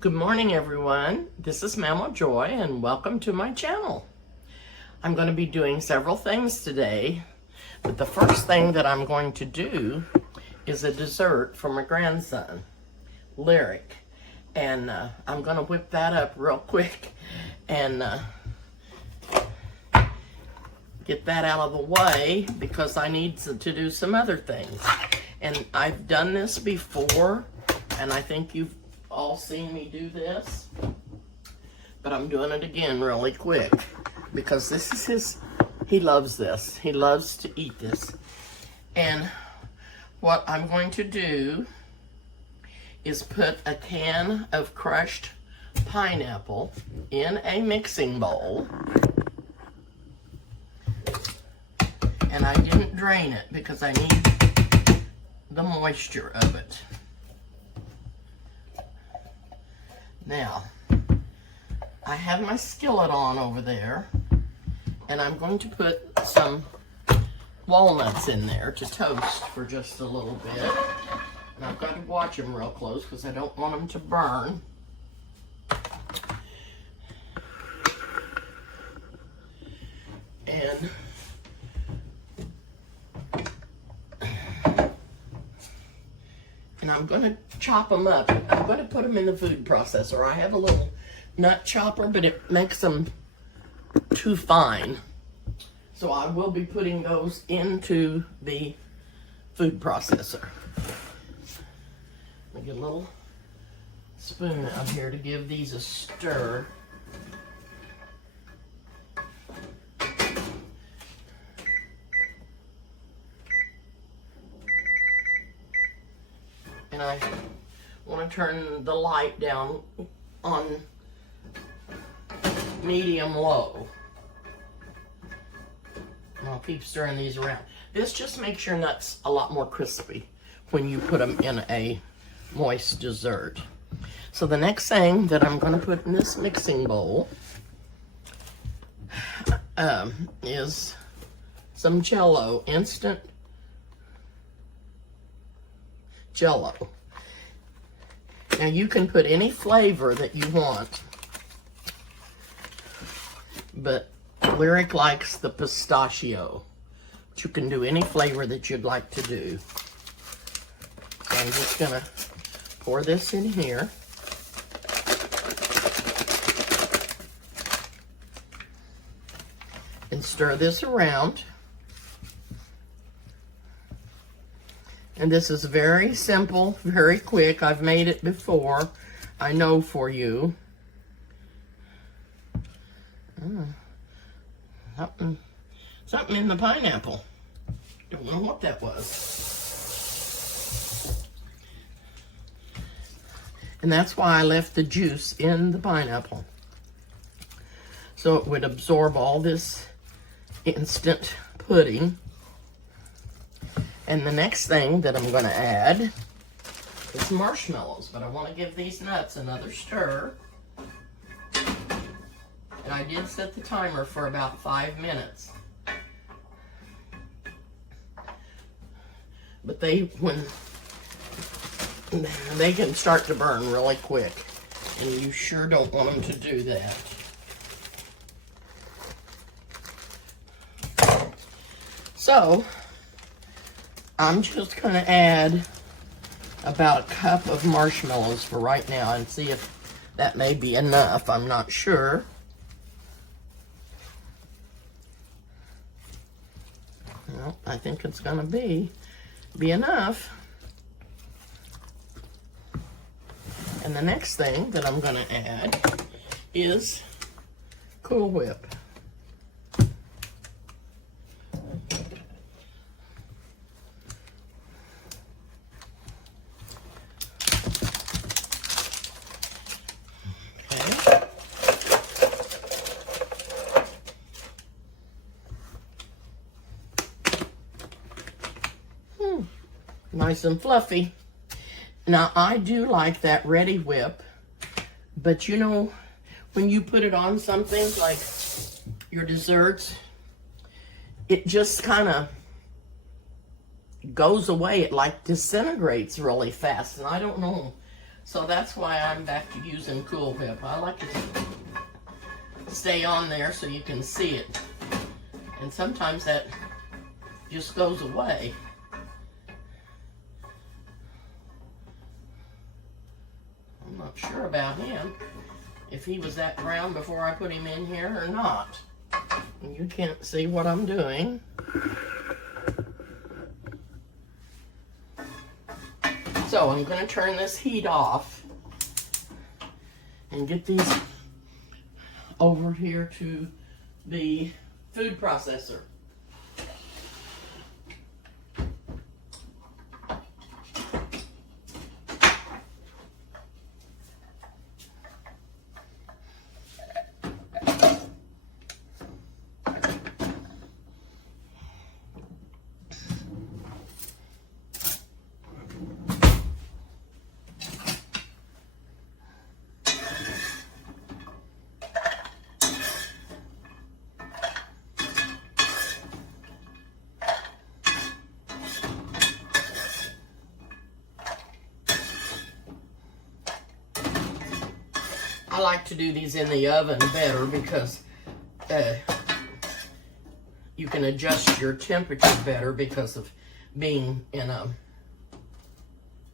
Good morning, everyone. This is Mama Joy, and welcome to my channel. I'm going to be doing several things today, but the first thing that I'm going to do is a dessert for my grandson, Lyric. And I'm going to whip that up real quick and get that out of the way because I need to do some other things. And I've done this before, and I think you've all seen me do this, but I'm doing it again really quick because this is he loves this. He loves to eat this. And what I'm going to do is put a can of crushed pineapple in a mixing bowl. And I didn't drain it because I need the moisture of it. Now, I have my skillet on over there, and I'm going to put some walnuts in there to toast for just a little bit. And I've got to watch them real close because I don't want them to burn. And I'm going to chop them up. I'm going to put them in the food processor. I have a little nut chopper, but it makes them too fine. So I will be putting those into the food processor. Let me get a little spoon out here to give these a stir. And I want to turn the light down on medium-low. And I'll keep stirring these around. This just makes your nuts a lot more crispy when you put them in a moist dessert. So the next thing that I'm going to put in this mixing bowl is some Jell-O, instant Jell-O. Now you can put any flavor that you want, but Lyric likes the pistachio. But you can do any flavor that you'd like to do. So I'm just gonna pour this in here. And stir this around. And this is very simple, very quick. I've made it before. I know for you. Something in the pineapple. Don't know what that was. And that's why I left the juice in the pineapple. So it would absorb all this instant pudding. And the next thing that I'm going to add is marshmallows, but I want to give these nuts another stir. And I did set the timer for about 5 minutes. But they can start to burn really quick, and you sure don't want them to do that. So I'm just going to add about a cup of marshmallows for right now and see if that may be enough. I'm not sure. Well, I think it's going to be enough. And the next thing that I'm going to add is Cool Whip. Nice and fluffy. Now, I do like that Reddi-wip, but you know, when you put it on something like your desserts, it just kind of goes away. It like disintegrates really fast, and I don't know So that's why I'm back to using Cool Whip. I like it to stay on there so you can see it. And sometimes that just goes away. I'm not sure about him, if he was that brown before I put him in here or not. You can't see what I'm doing. So I'm going to turn this heat off and get these over here to the food processor. I like to do these in the oven better because you can adjust your temperature better because of being in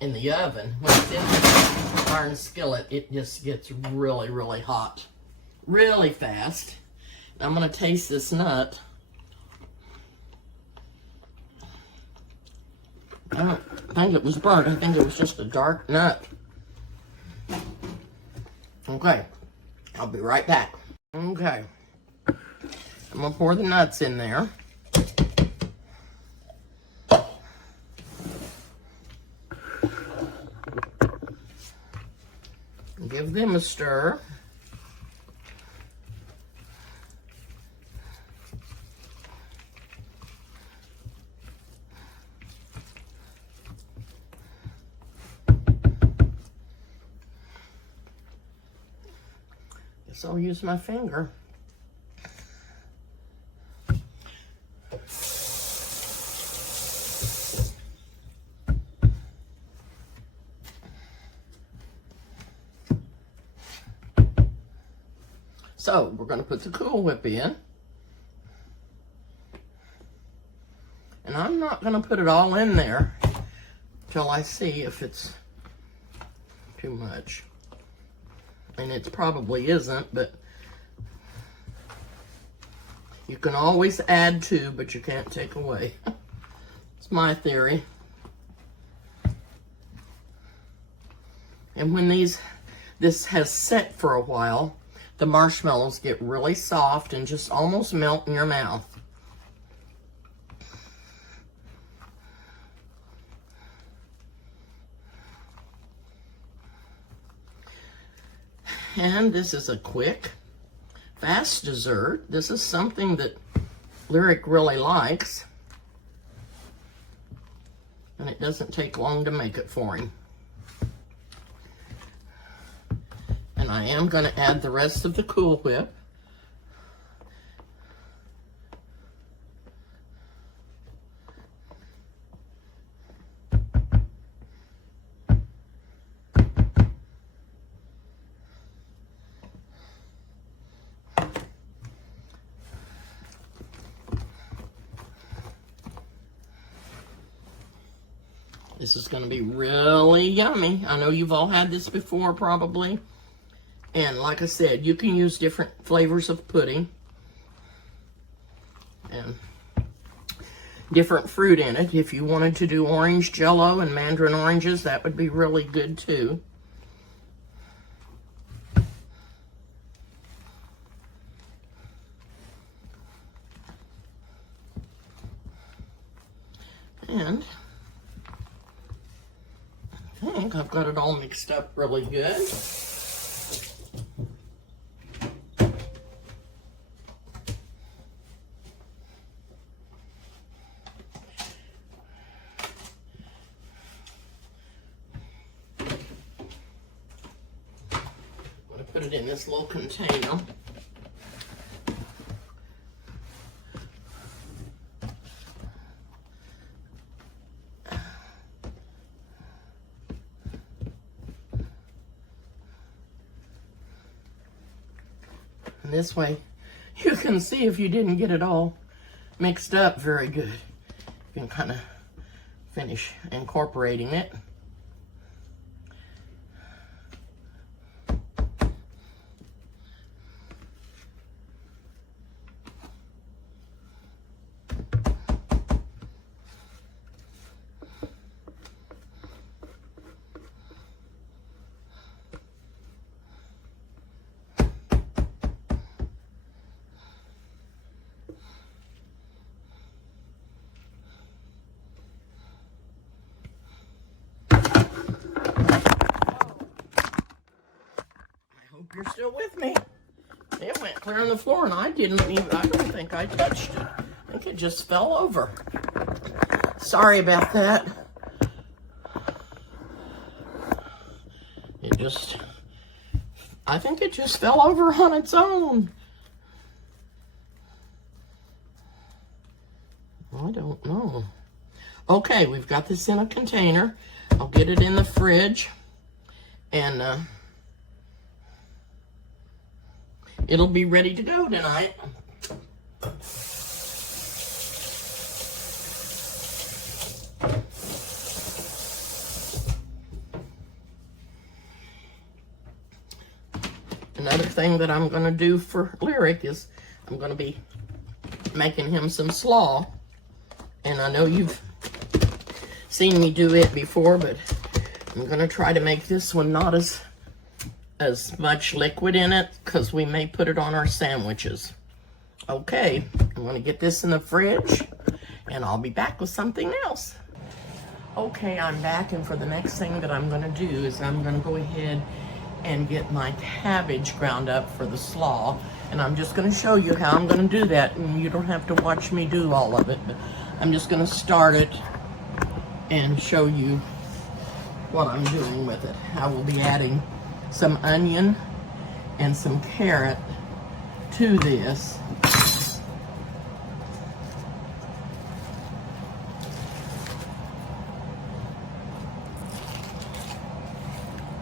the oven. When it's in the iron skillet, it just gets really, really hot, really fast. I'm gonna taste this nut. I don't think it was burnt. I think it was just a dark nut. Okay, I'll be right back. Okay, I'm gonna pour the nuts in there. Give them a stir. So I'll use my finger. So we're going to put the Cool Whip in. And I'm not going to put it all in there till I see if it's too much. And it probably isn't, but you can always add to, but you can't take away. It's my theory. And when this has set for a while, the marshmallows get really soft and just almost melt in your mouth. And this is a quick, fast dessert. This is something that Lyric really likes. And it doesn't take long to make it for him. And I am going to add the rest of the Cool Whip. This is going to be really yummy. I know you've all had this before probably. And like I said, you can use different flavors of pudding. And different fruit in it. If you wanted to do orange jello and mandarin oranges, that would be really good too. And I think I've got it all mixed up really good. I'm going to put it in this little container. And this way, you can see if you didn't get it all mixed up very good. You can kind of finish incorporating it. You're still with me. It went clear on the floor and I don't think I touched it. I think it just fell over. Sorry about that. I think it just fell over on its own. I don't know. Okay, we've got this in a container. I'll get it in the fridge and it'll be ready to go tonight. Another thing that I'm going to do for Lyric is I'm going to be making him some slaw. And I know you've seen me do it before, but I'm going to try to make this one not as much liquid in it because we may put it on our sandwiches. Okay, I'm going to get this in the fridge and I'll be back with something else. Okay, I'm back, and for the next thing that I'm going to do is I'm going to go ahead and get my cabbage ground up for the slaw, and I'm just going to show you how I'm going to do that, and you don't have to watch me do all of it, but I'm just going to start it and show you what I'm doing with it. I will be adding some onion and some carrot to this.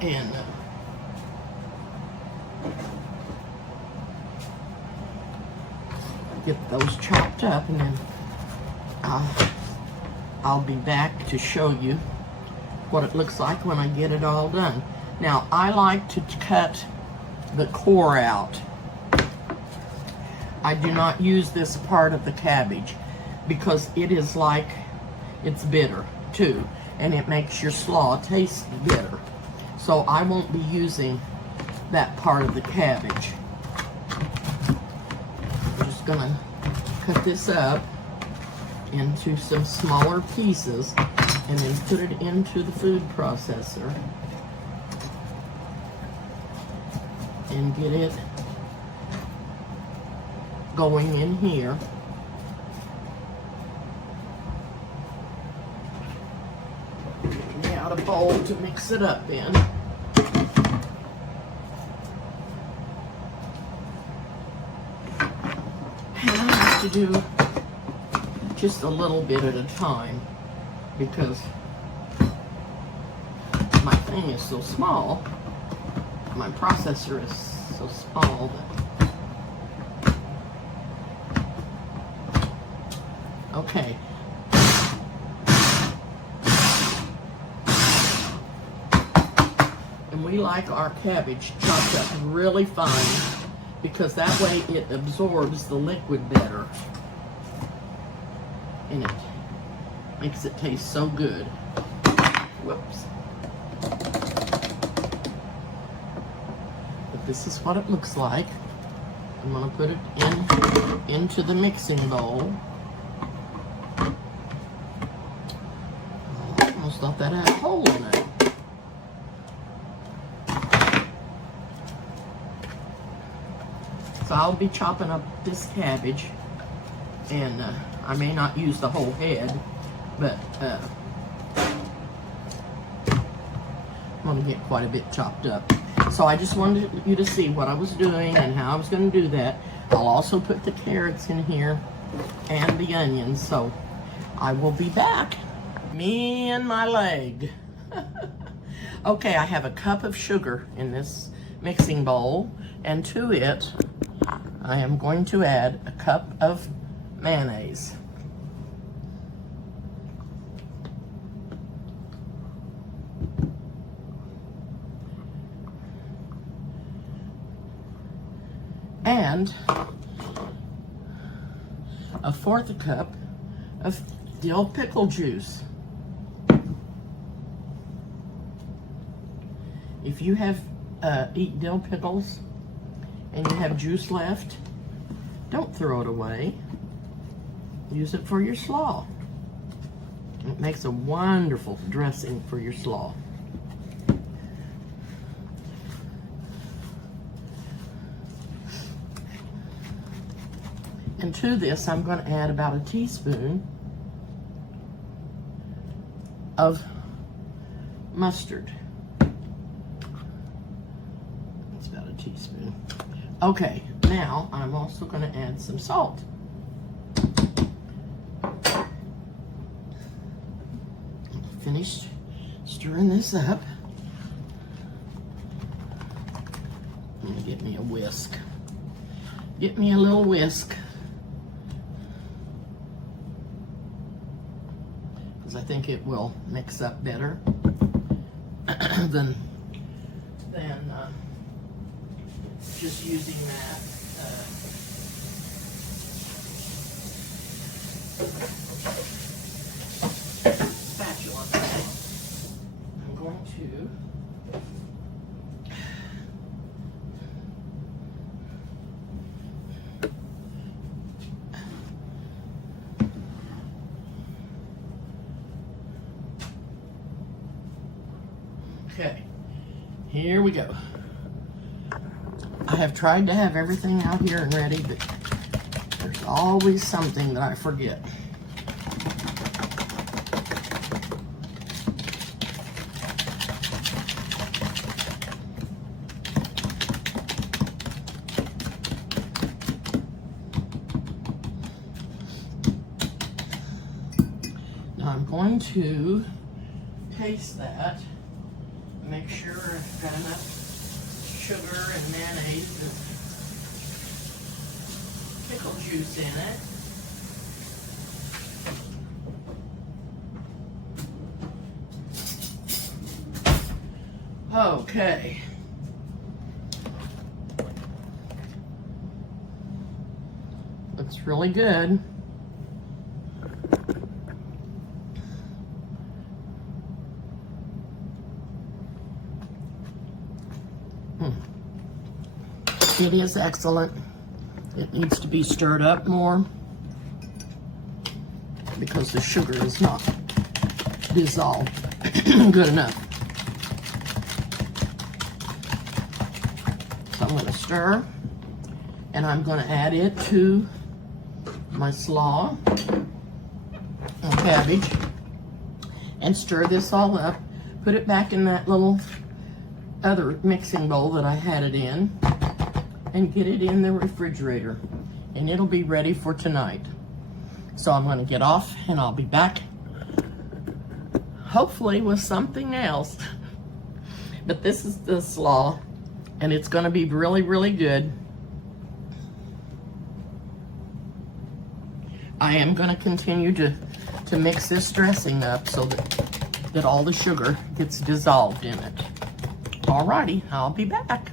And get those chopped up, and then I'll be back to show you what it looks like when I get it all done. Now, I like to cut the core out. I do not use this part of the cabbage because it's bitter too, and it makes your slaw taste bitter. So I won't be using that part of the cabbage. I'm just gonna cut this up into some smaller pieces and then put it into the food processor and get it going in here. Now a bowl to mix it up in. And I have to do just a little bit at a time because my thing is so small. My processor is so small that... Okay. And we like our cabbage chopped up really fine because that way it absorbs the liquid better. And it makes it taste so good. Whoops. But this is what it looks like. I'm gonna put it into the mixing bowl. I almost thought that had a hole in it. So I'll be chopping up this cabbage, and I may not use the whole head, but I'm gonna get quite a bit chopped up. So I just wanted you to see what I was doing and how I was gonna do that. I'll also put the carrots in here and the onions, so I will be back. Me and my leg. Okay, I have a cup of sugar in this mixing bowl, and to it, I am going to add a cup of mayonnaise. And a fourth cup of dill pickle juice. If you have eat dill pickles and you have juice left, don't throw it away. Use it for your slaw. It makes a wonderful dressing for your slaw. And to this, I'm going to add about a teaspoon of mustard. That's about a teaspoon. Okay, now I'm also going to add some salt. Finished stirring this up. I'm going to get me a whisk. Get me a little whisk. I think it will mix up better than just using that spatula. I'm going to Okay, here we go. I have tried to have everything out here and ready, but there's always something that I forget. Now I'm going to taste that. Make sure I've got enough sugar and mayonnaise and pickle juice in it. Okay. Looks really good. It is excellent. It needs to be stirred up more because the sugar is not dissolved good enough. So I'm going to stir, and I'm going to add it to my slaw and cabbage and stir this all up. Put it back in that little other mixing bowl that I had it in, and get it in the refrigerator, and it'll be ready for tonight. So I'm going to get off, and I'll be back hopefully with something else. But this is the slaw, and it's going to be really, really good. I am going to continue to mix this dressing up so that all the sugar gets dissolved in it. Alrighty, I'll be back.